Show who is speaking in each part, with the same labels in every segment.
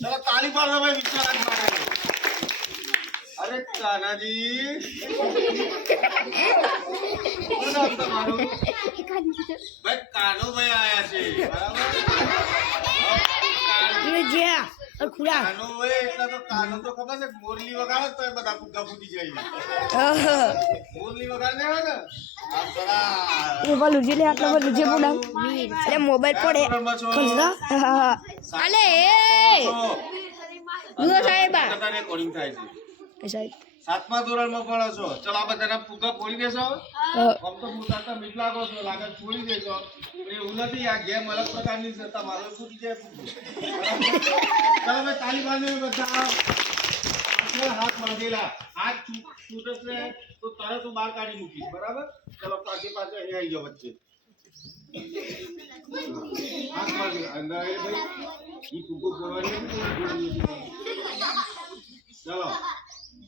Speaker 1: ચાલો તાળી પાડો ભાઈ માટે અરે શું નામ તમારું? ભાઈ આયા છે. બરાબર કાનુ-
Speaker 2: એ જે ખુરા
Speaker 1: કાનુભાઈ એટલે તો કાનુ તો ખબર છે મોરલી વગાડે તો એ બધા ફુગ્ગા ફૂટી જાય. મોરલી વગાડને આવે ને? આ બરા
Speaker 2: એ બોલું લે આટલા બધું જે બોલાવ અરે મોબાઈલ પડે? ખસરા અલે સાહેબ
Speaker 1: થાય છે.
Speaker 2: એ સાહેબ.
Speaker 1: સાતમા ધોરણમાં ભણો છો. ચલો આ બધાના ફુગ્ગા ફોડી દેશો આમ તો ફૂટાતા મીઠ લાગો છો લાગે ફોડી દેશો. એવું નથી આ ગેમ અલગ પ્રકારની છે તમારો ફૂટી જાય ફુગ્ગો. બરાબર? ચાલો ભાઈ બધા પાછળ હાથ બાંધેલા. હાથ છૂટશે તો તરત હું બહાર કાઢી મૂકીશ. બરાબર? ચલો પાછે પાછે અહીંયા આવી જાઓ વચ્ચે. હાથ બાંધેલા. અંદર આવી ભાઈ. ફોડવાની. ચલો.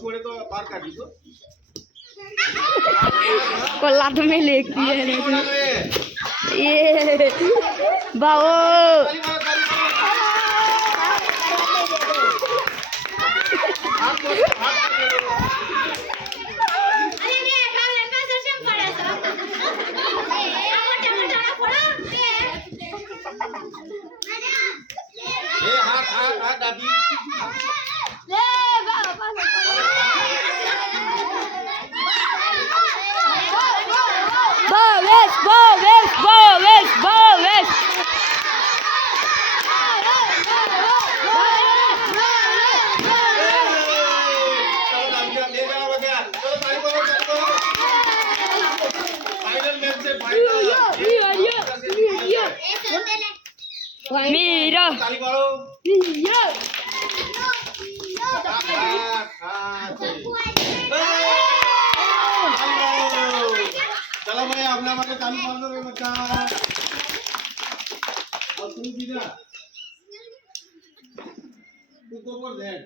Speaker 1: छोड़े को लात में लेके ये बाओ David. ইরা ইয়া আপনার মাঝে তালি বন্ধ করে বাচ্চা তুমি দিদা তুই তো দেখ